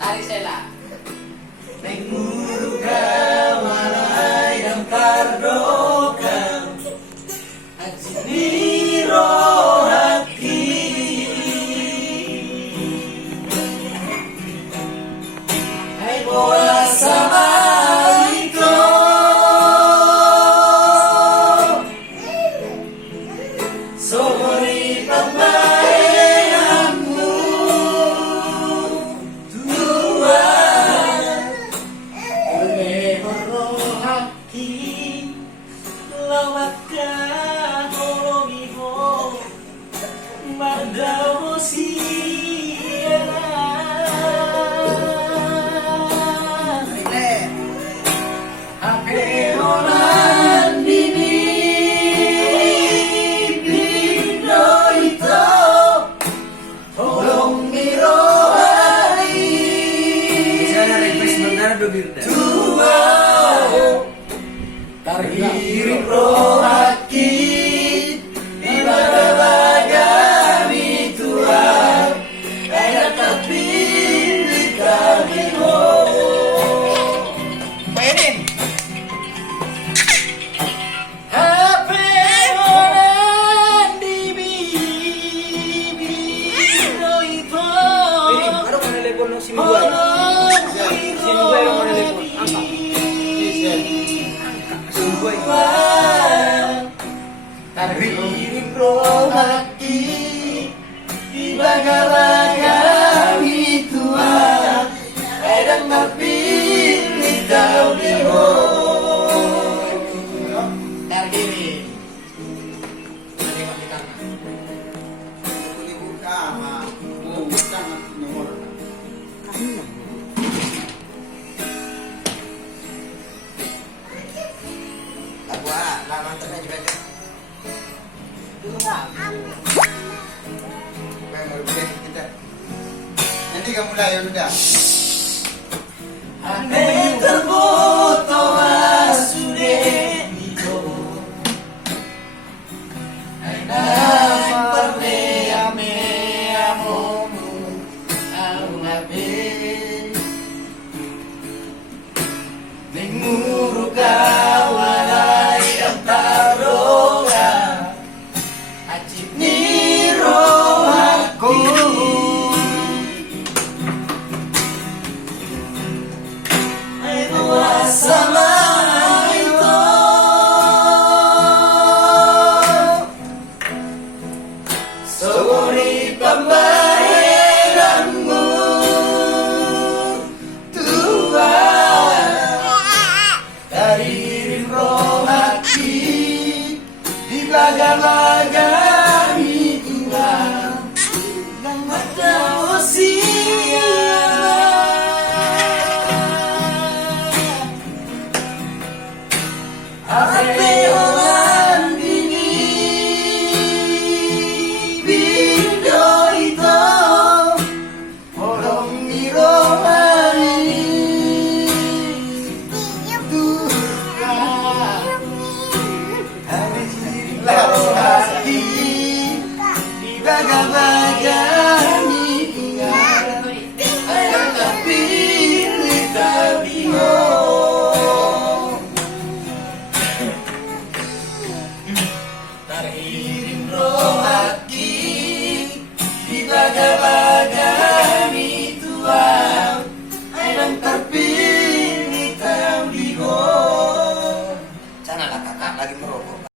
Tarik Sela. Nengmuruga walay ang kardoka at siniro hati ay bola sama ito sorry pagmayamu Tuhan Oleh hati lawat ka hologi mo magdaw siya Akeolan bibig ito Tolong mirohari Sana request Bernardo Birda. Tarhirin rohaki Ibadabagami Tuhan Kaya terpilih kami Mainin HP orang di bibir itu Ano ka telepon ng Simiguay? Simiguay mo na telepon. Angka. Simiguay. Tarhirin rohaki Ibadabagami Tuhan Kaya terpilih kami Tarhirin Nanti kamu lah ya udah. Aneh